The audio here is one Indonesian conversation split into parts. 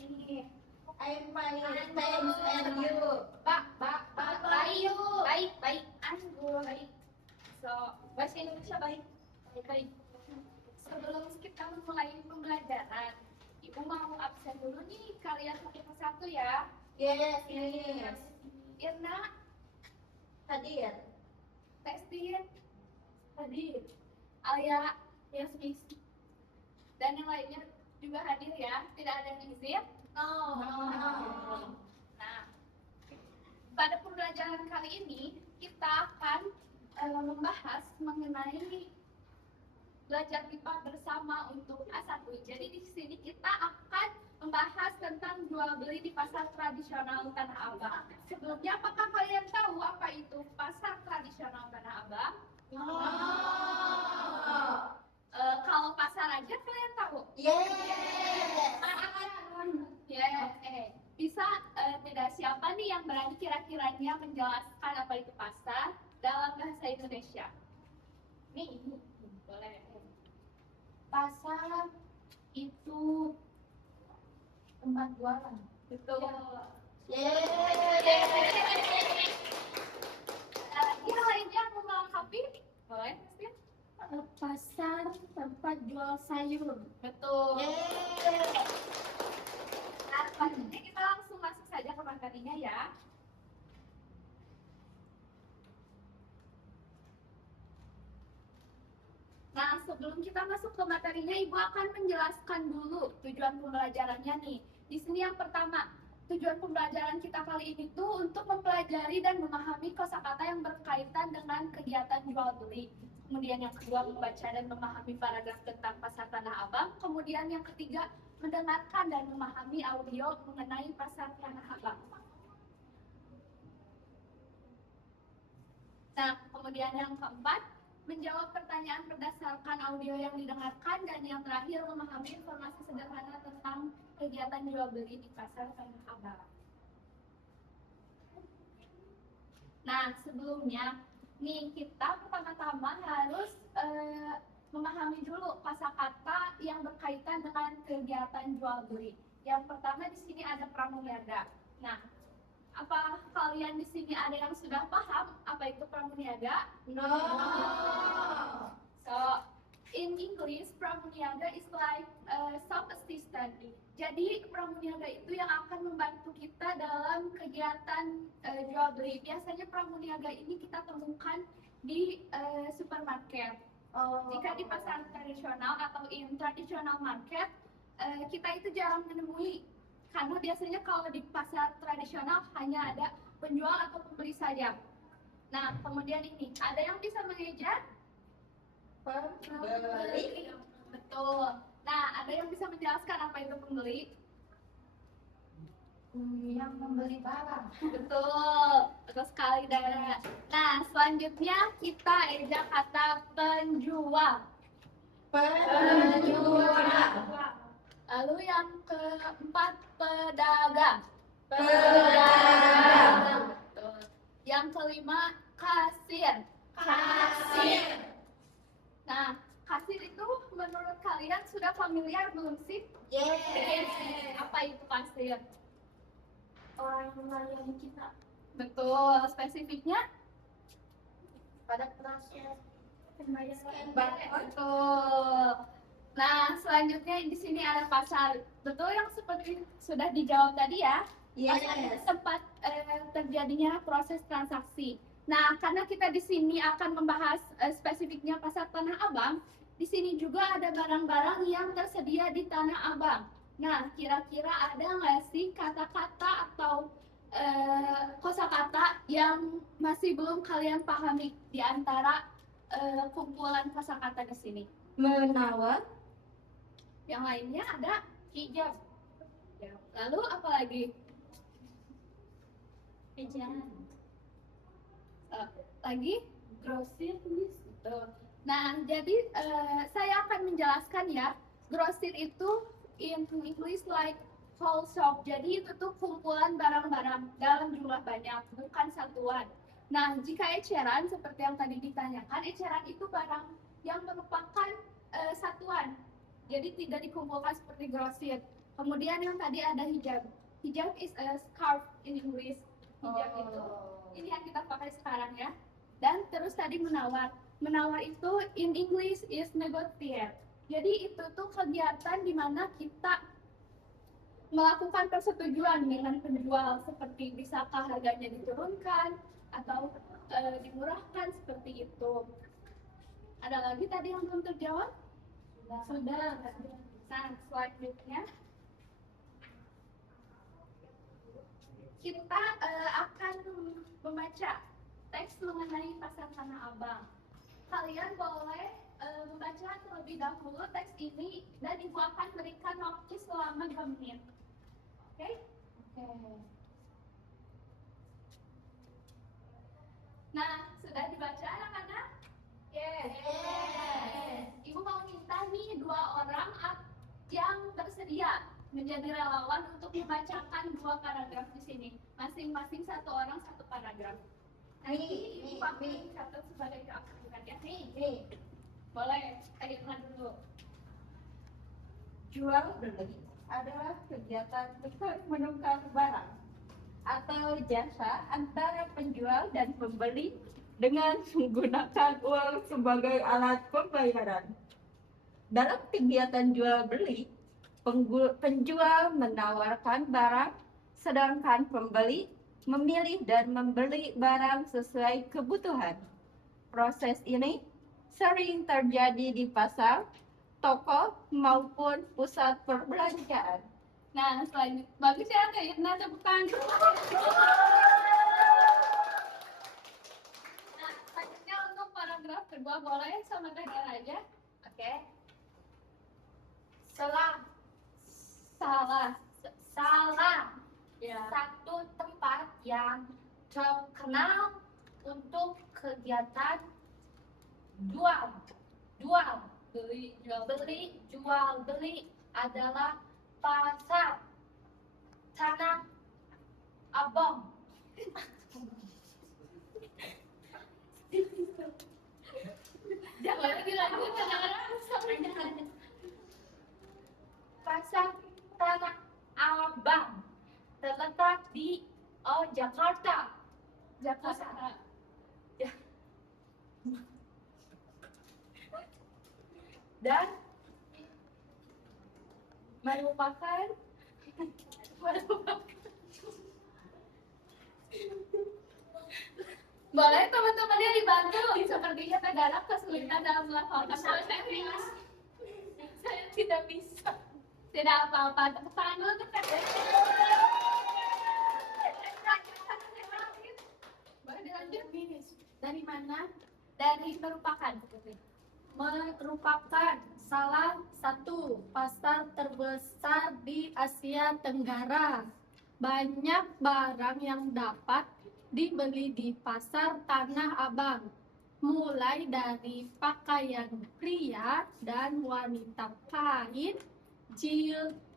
ini. I'm fine, thanks, and you? Bayu. Baik. Anggur, baik. So, bahasa Indonesia baik. Baik. Sebelum kita mulai pembelajaran, Ibu mau absen dulu nih kalian satu persatu ya. Yes. Irna, Hadir. Testin, hadir. Alia, Yasmin, dan yang lainnya juga hadir ya. Tidak ada yang izin? No. Nah, pada pembelajaran kali ini kita akan membahas mengenai belajar IPA bersama untuk A1. Jadi di sini kita akan membahas tentang jual beli di pasar tradisional Tanah Abang. Sebelumnya, apakah kalian tahu apa itu pasar tradisional Tanah Abang? Kalau pasar aja kalian tahu? Yes. Bisa tidak siapa nih yang berani kira-kiranya menjelaskan apa itu pasar dalam bahasa Indonesia? Nih, boleh. Pasar itu tempat jualan. Betul. Yang lainnya mau melengkapi? Boleh, Justin? Pasar tempat jual sayur. Betul. Nah, selanjutnya kita langsung masuk saja ke materinya ya. Nah, sebelum kita masuk ke materinya, Ibu akan menjelaskan dulu tujuan pembelajarannya nih. Di sini yang pertama, tujuan pembelajaran kita kali ini tuh untuk mempelajari dan memahami kosakata yang berkaitan dengan kegiatan jual beli. Kemudian yang kedua, membaca dan memahami paragraf tentang pasar Tanah Abang. Kemudian yang ketiga, mendengarkan dan memahami audio mengenai pasar Tanah Abang. Nah, kemudian yang keempat, menjawab pertanyaan berdasarkan audio yang didengarkan, dan yang terakhir memahami informasi sederhana tentang kegiatan jual beli di pasar Tanah Abang. Nah, sebelumnya nih kita pertama-tama harus memahami dulu kosakata yang berkaitan dengan kegiatan jual beli. Yang pertama di sini ada pramuniaga. Nah, apa kalian di sini ada yang sudah paham apa itu pramuniaga? No. So, in English, pramuniaga is like shop assistant. Jadi pramuniaga itu yang akan membantu kita dalam kegiatan jual beli. Biasanya pramuniaga ini kita temukan di supermarket. Jika di pasar tradisional atau in traditional market, kita itu jarang menemui. Karena biasanya kalau di pasar tradisional hanya ada penjual atau pembeli saja. Nah, kemudian ini, ada yang bisa mengejar? Pembeli. Betul. Nah, ada yang bisa menjelaskan apa itu pembeli? Yang membeli barang. Betul sekali, Dara. Nah, selanjutnya kita ejak kata penjual. Lalu yang keempat, pedagang. Betul. Yang kelima, kasir. Nah, kasir itu menurut kalian sudah familiar belum sih? Yes. Apa itu kasir? Orang melayani kita Betul, spesifiknya? pada proses pembayaran. Betul. Nah, selanjutnya di sini ada pasar. Betul yang seperti sudah dijawab tadi ya? Yes. Tempat terjadinya proses transaksi. Nah, karena kita di sini akan membahas spesifiknya pasar Tanah Abang, di sini juga ada barang-barang yang tersedia di Tanah Abang. Nah, kira-kira ada nggak sih kata-kata atau kosakata yang masih belum kalian pahami di antara kumpulan kosakata di sini? Menawar. Yang lainnya ada hijab. Lalu apa lagi? Pejalan. Lagi grosir. Nah, jadi saya akan menjelaskan ya. Grosir itu in English like whole shop. Jadi itu tuh kumpulan barang-barang dalam jumlah banyak, bukan satuan. Nah, jika eceran seperti yang tadi ditanyakan, eceran itu barang yang merupakan satuan. Jadi tidak dikumpulkan seperti grosir. Kemudian yang tadi ada hijab. Hijab is a scarf in English. Hijab itu ini yang kita pakai sekarang ya. Dan terus tadi menawar. Menawar itu in English is negotiate. Jadi itu tuh kegiatan di mana kita melakukan persetujuan dengan penjual, seperti bisakah harganya diturunkan atau dimurahkan, seperti itu. Ada lagi tadi yang belum terjawab? Sudah. Nah, selanjutnya kita akan membaca teks mengenai pasar Tanah Abang. Kalian boleh membaca terlebih dahulu teks ini dan ibu akan berikan waktu selama 2 menit. Oke? Nah, sudah dibaca anak-anak? Yes. Ibu mau minta nih 2 orang yang bersedia menjadi relawan untuk membacakan 2 paragraf di sini. Masing-masing 1 orang 1 paragraf. Nanti ibu akan catat sebagai keaktifan ya. Nih. Boleh, Airna dulu. Jual beli adalah kegiatan untuk menukar barang atau jasa antara penjual dan pembeli dengan menggunakan uang sebagai alat pembayaran. Dalam kegiatan jual beli, penjual menawarkan barang, sedangkan pembeli memilih dan membeli barang sesuai kebutuhan. Proses ini sering terjadi di pasar, toko, maupun pusat perbelanjaan. Nah, selanjutnya bagus ya Kak Irna, tepukan. Nah, selanjutnya untuk paragraf kedua boleh sama Teh Dara aja. Oke. Salah. Ya. Satu tempat yang terkenal untuk kegiatan jual Beli, jual beli adalah pasar Tanah Abang. Jangan dilanjut Dara. Pasar Tanah Abang terletak di Jakarta. Dan merupakan Boleh teman-temannya dibantu. Sepertinya Teh Dara kesulitan dalam melafalkan bahasa Inggris. Saya tidak bisa. Tidak apa-apa. Tepuk tangan dulu untuk Teh Dara. Boleh dilanjut? Dari mana? Dari merupakan. Merupakan salah satu pasar terbesar di Asia Tenggara. Banyak barang yang dapat dibeli di pasar Tanah Abang, mulai dari pakaian pria dan wanita, kain,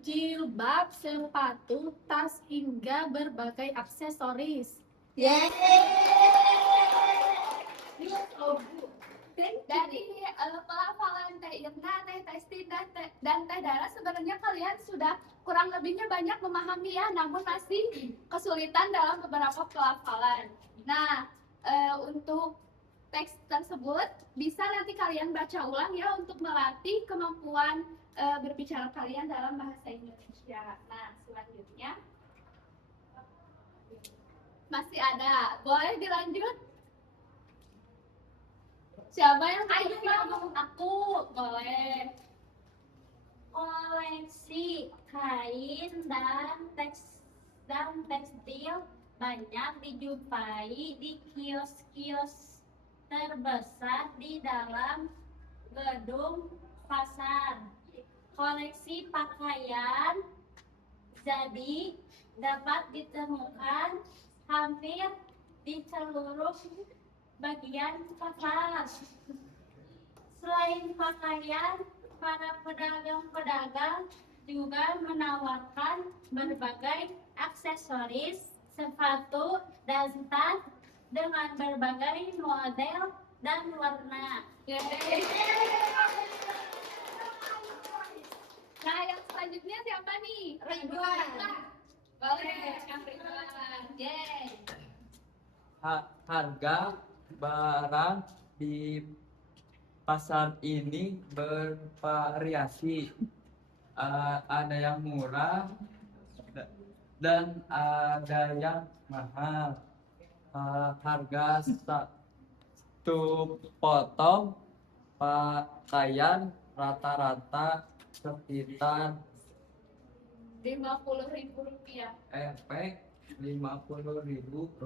jilbab, sepatu, tas, hingga berbagai aksesoris. Dari pelafalan Teh Irna, Teh Testi, dan Teh Dara, sebenarnya kalian sudah kurang lebihnya banyak memahami ya, namun masih kesulitan dalam beberapa pelafalan. Nah, untuk teks tersebut bisa nanti kalian baca ulang ya untuk melatih kemampuan berbicara kalian dalam bahasa Indonesia. Nah, selanjutnya masih ada, boleh dilanjut? Siapa yang aku boleh? koleksi kain dan tekstil banyak dijumpai di kios-kios terbesar di dalam gedung pasar. Koleksi pakaian jadi dapat ditemukan hampir di seluruh bagian pasar. Selain pakaian, para pedagang-pedagang juga menawarkan berbagai aksesoris, sepatu, dan tas dengan berbagai model dan warna. Nah, yang selanjutnya siapa nih? Boleh, Kang Ridwan. Yeay. Harga barang di pasar ini bervariasi. Ada yang murah dan ada yang mahal. Harga satu potong pakaian rata-rata sekitar Rp50.000. Rp 50.000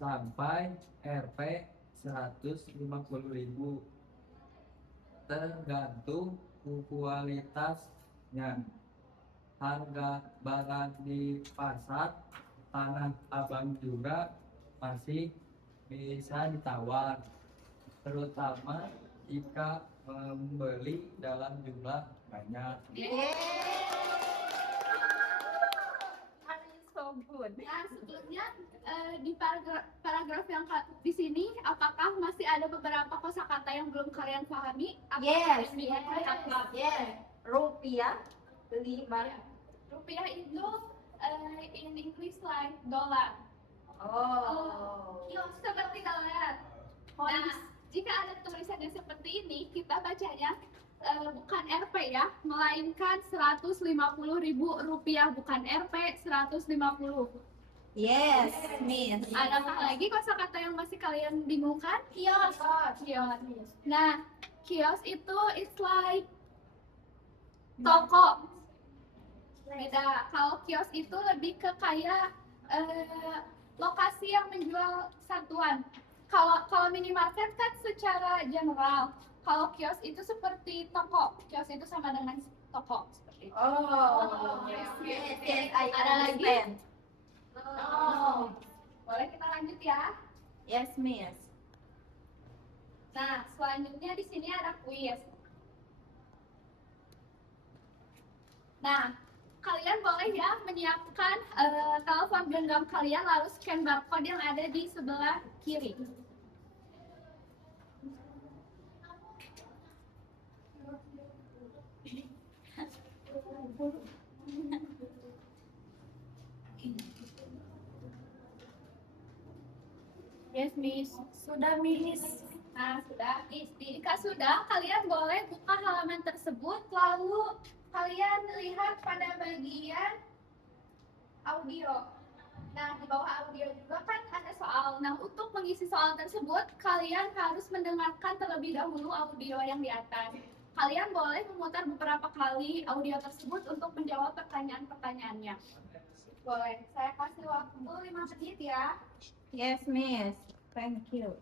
sampai Rp 150.000 tergantung kualitasnya. Harga barang di pasar Tanah Abang juga masih bisa ditawar, terutama jika membeli dalam jumlah banyak. So good. Nah, sebelumnya di paragraf yang di sini, apakah masih ada beberapa kosakata yang belum kalian pahami? Apa Yes, yang bingung? yes. Rupiah 5. Rupiah itu in English like dollar. Oh. Seperti dolar. Nah, jika ada tulisannya seperti ini, kita bacanya bukan Rp ya, melainkan Rp150.000, bukan Rp 150. Yes, Miss. Adakah lagi kosakata yang masih kalian bingungkan? Kios. Kios. Nah, kios itu it's like toko. Beda. Kalau kios itu lebih ke kayak lokasi yang menjual satuan. Kalau minimarket kan secara general. Kalau kios itu seperti toko. Kios itu sama dengan toko seperti itu. Oh, Yes, yes, yes, I Ada lagi? understand. Oh. Boleh kita lanjut ya? Yes, Miss. Nah, selanjutnya di sini ada kuis. Nah, kalian boleh ya menyiapkan telepon genggam kalian lalu scan barcode yang ada di sebelah kiri. Yes, Miss. Sudah, Miss. Nah, sudah. Jika sudah, kalian boleh buka halaman tersebut lalu kalian lihat pada bagian audio. Nah, di bawah audio juga kan ada soal. Nah, untuk mengisi soal tersebut, kalian harus mendengarkan terlebih dahulu audio yang di atas. Kalian boleh memutar beberapa kali audio tersebut untuk menjawab pertanyaan-pertanyaannya. Boleh, saya kasih waktu 5 menit ya. Yes, Miss. Thank you.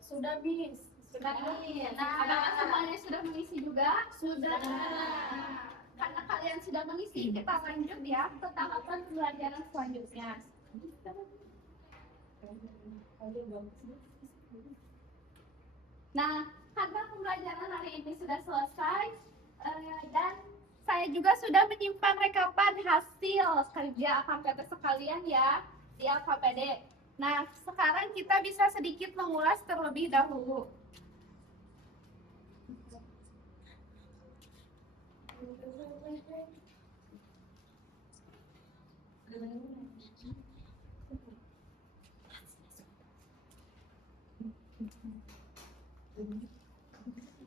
Sudah, Miss. Sudah. Nah, apakah semuanya sudah mengisi juga? Sudah. Karena kalian sudah mengisi, kita lanjut ya ke tahapan pembelajaran selanjutnya. Nah, karena pembelajaran hari ini sudah selesai dan saya juga sudah menyimpan rekapan hasil kerja AKPD sekalian ya di AKPD. Nah, sekarang kita bisa sedikit mengulas terlebih dahulu.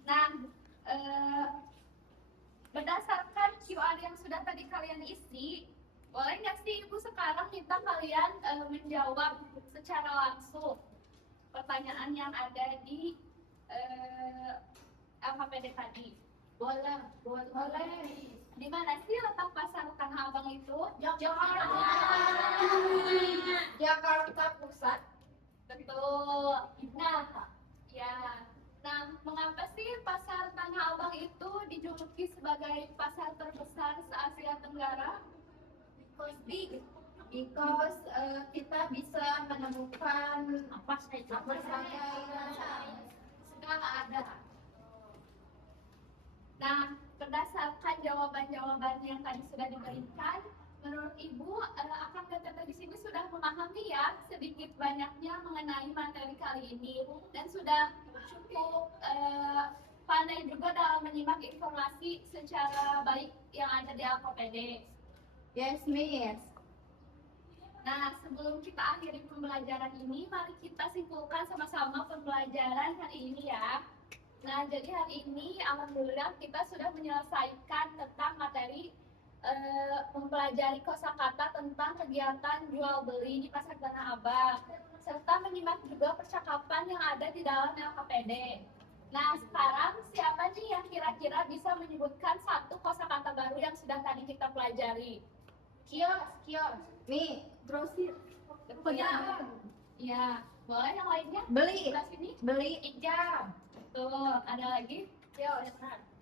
Nah, berdasarkan QR yang sudah tadi kalian isi, boleh nggak sih Ibu sekarang minta kalian menjawab secara langsung pertanyaan yang ada di LHPD tadi? Boleh. Di mana sih letak pasar Tanah Abang itu? Jakarta Pusat. Betul. Ya. Nah, mengapa sih pasar Tanah Abang itu dijuluki sebagai pasar terbesar se-Asia Tenggara? Because kita bisa menemukan Apa saja? apa saja Segala ada. Nah, berdasarkan jawaban-jawaban yang tadi sudah diberikan, menurut Ibu, akan data di sini sudah memahami ya sedikit banyaknya mengenai materi kali ini dan sudah cukup pandai juga dalam menyimak informasi secara baik yang ada di AKPD. Yes, Miss. Nah, sebelum kita akhiri pembelajaran ini, mari kita simpulkan sama-sama pembelajaran hari ini ya. Nah, jadi hari ini alhamdulillah kita sudah menyelesaikan tentang materi mempelajari kosakata tentang kegiatan jual beli di Pasar Tanah Abang, serta menyimak juga percakapan yang ada di dalam LKPD. Nah, sekarang siapa nih yang kira-kira bisa menyebutkan satu kosakata baru yang sudah tadi kita pelajari? Kios. Mi, grosir. Pedagang. Ya, boleh yang lainnya? Beli. Sebelah sini. Beli. Ijam. Tuh, ada lagi? Kios,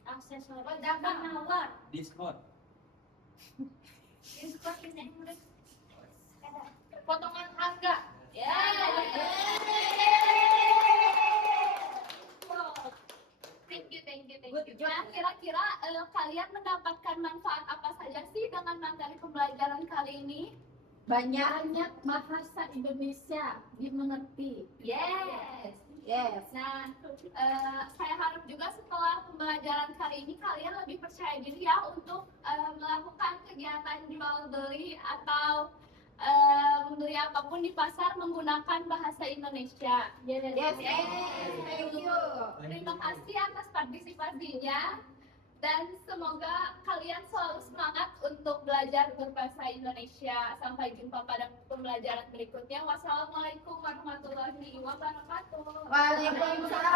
aksesoris, Pedagang. penawar, Diskon. diskon in English. Potongan harga. Ya. Thank you. Nah, kira-kira kalian mendapatkan manfaat apa saja sih dengan materi pembelajaran kali ini? Banyak. bahasa Indonesia dimengerti. Yes. Yes. Nah, saya harap juga setelah pembelajaran kali ini kalian lebih percaya diri ya untuk melakukan kegiatan jual beli atau membeli apapun di pasar menggunakan bahasa Indonesia. Yes, thank you. Terima kasih atas partisipasinya dan semoga kalian selalu semangat untuk belajar berbahasa Indonesia. Sampai jumpa pada pembelajaran berikutnya. Wassalamualaikum warahmatullahi wabarakatuh. Waalaikumsalam